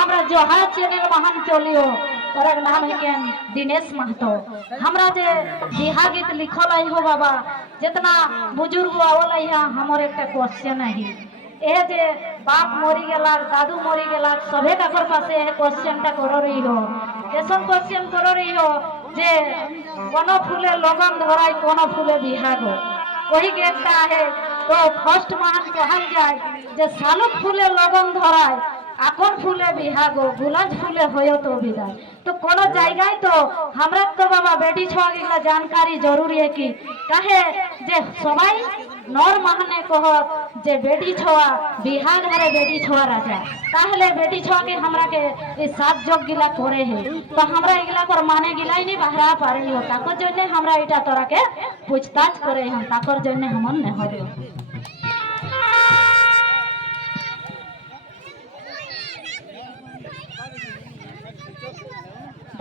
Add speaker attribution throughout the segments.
Speaker 1: আমরা জহা চেনের মহান नाम है নাম दिनेश महतो हमरा जे बिहार गीत लिखो लाई हो बाबा जितना बुजुर्ग आवल है हमर एक क्वेश्चन है ए जे बाप मरी गला दादू मरी गला सभे का पास क्वेश्चन टा करो रही हो ऐसा क्वेश्चन करो रही हो जे कोनो फूले लगन धराय कोनो फूले बिहाग वही गेट का है तो फर्स्ट महान कहल जाए जे सालुक फूले लगन धराई আপন ফুলে বিহাগো বুলন্দ ফুলে হয়ে তো বিদায়। তো কোনো জায়গায় তো আমরা তো বাবা বেটি ছোয়া জানকারি জরুরি কি? কাহে যে সবাই নর মাহনে কহত যে বেটি ছোয়া বিহার ঘরে বেটি ছোয়া রাজা। তাহলে বেটি ছোয়াকে আমরাকে এই সাত যোগ গিলা করে হে। তো আমরা এগুলা কর মানে গিলাই নি, বাহরা পারিল তাকর জন্য আমরা এটা তোরাকে পুছতাছ করে হে, তাকর জন্য হমন নেহরিও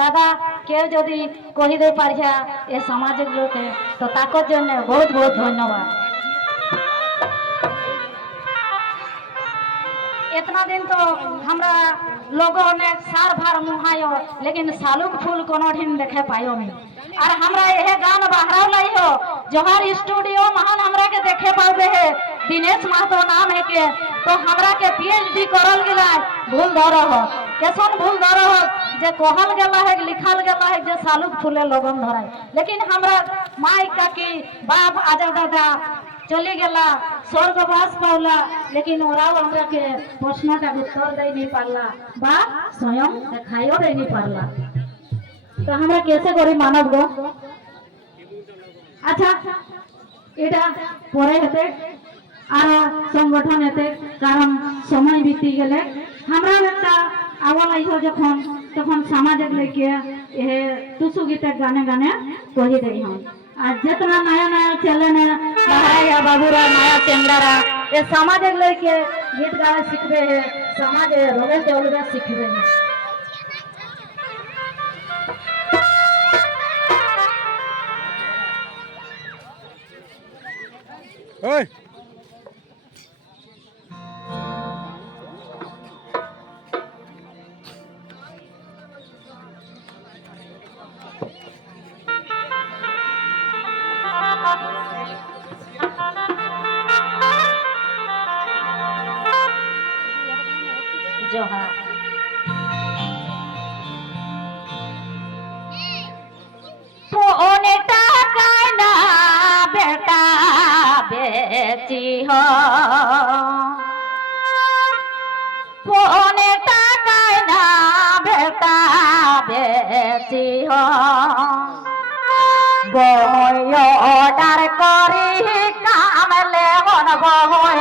Speaker 1: দাদা কেউ যদি কহিদে পারিছা এ সমাজের লোকে তো তাকর জন্য বহুত বহুত ধন্যবাদ इतना दिन तो हमरा लोगों ने सार भार मुहायो लेकिन सालुक फूल कोनो दिन देखे पायो नहीं और हमरा यह गान बहराव लाई हो जोहर स्टूडियो महान हमरा के देखे पावे है दिनेश महतो नाम है के तो हमरा के पीएचडी करल गेला है, भूल धरो हो कैसन भूल धरो हो जे कहल गेला है लिखल गेला है जे सालुक फूले लोगन धराय लेकिन हमरा माई काकी बाप आजा दादा চলে গেলা স্বর্গবাস পাওলা লেকিন ওরাও আমরাকে প্রশ্নটা উত্তর দেই নি পারলা বা স্বয়ং দেখাইও দেই নি পারলা তো আমরা কেসে করি মানব গো আচ্ছা এটা পরে হেতে আর সংগঠন হেতে কারণ সময় বিতি গেলে আমরা একটা আওয়াল আইহ যখন, তখন সমাজের লেগে এ টুসু গীতের গানে গানে কহি দেই হন। আর যেতনা নয়া নয়া ছেলেনে বাহাইয়া বাবুরা, নয়া চেংড়ারা এ সমাজের লেগে গীত গাওয়া শিখবে হে সমাজে রবে চলবে শিখবে। হে
Speaker 2: ওই!
Speaker 1: জোহার ফোনে টাকায় না বেটা বেচি ফোনে টাকায় না বেটা বেচি হ। বই অর্ডার করি কামলে বই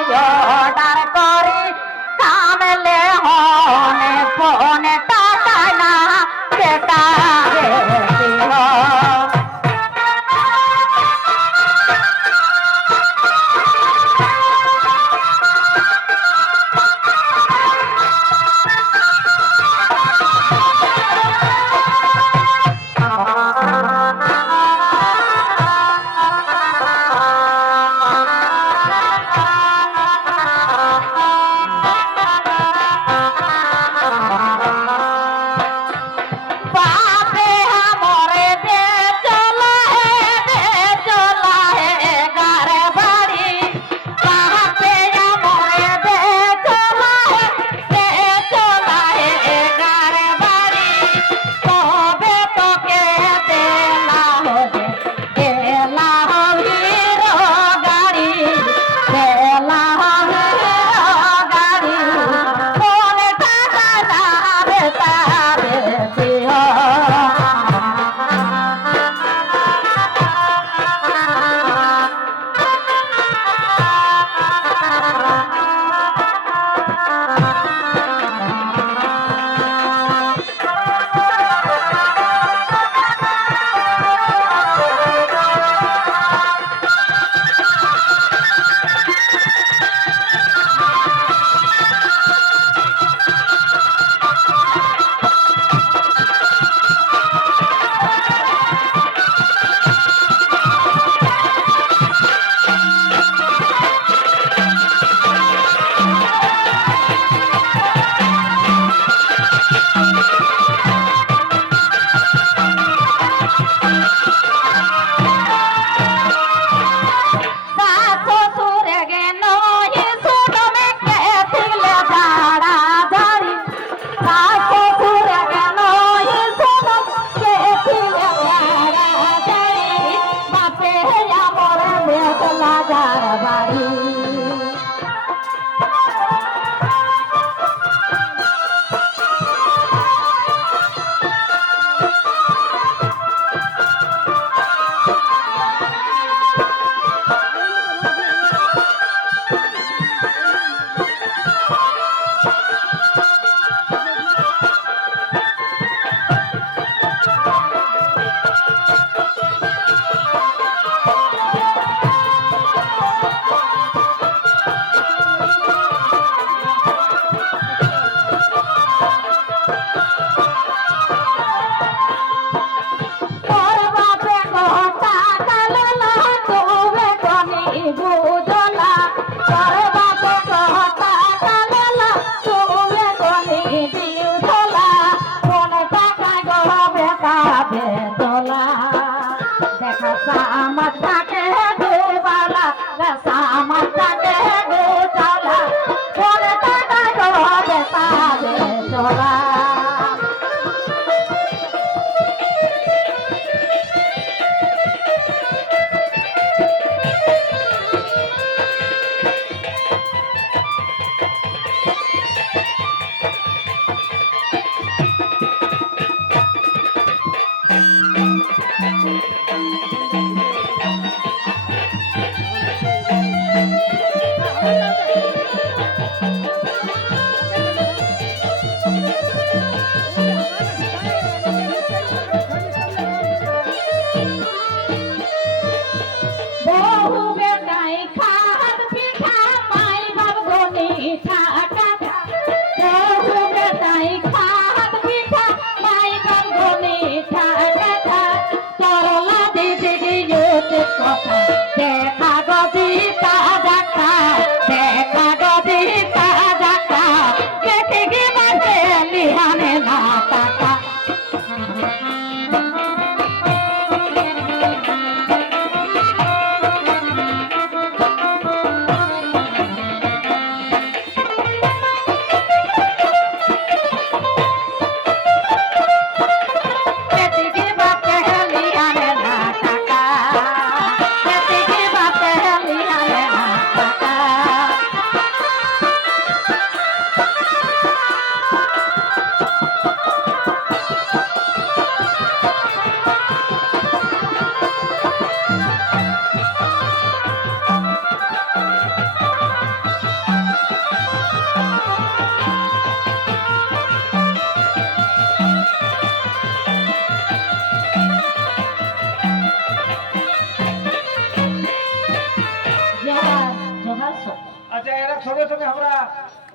Speaker 1: দেখা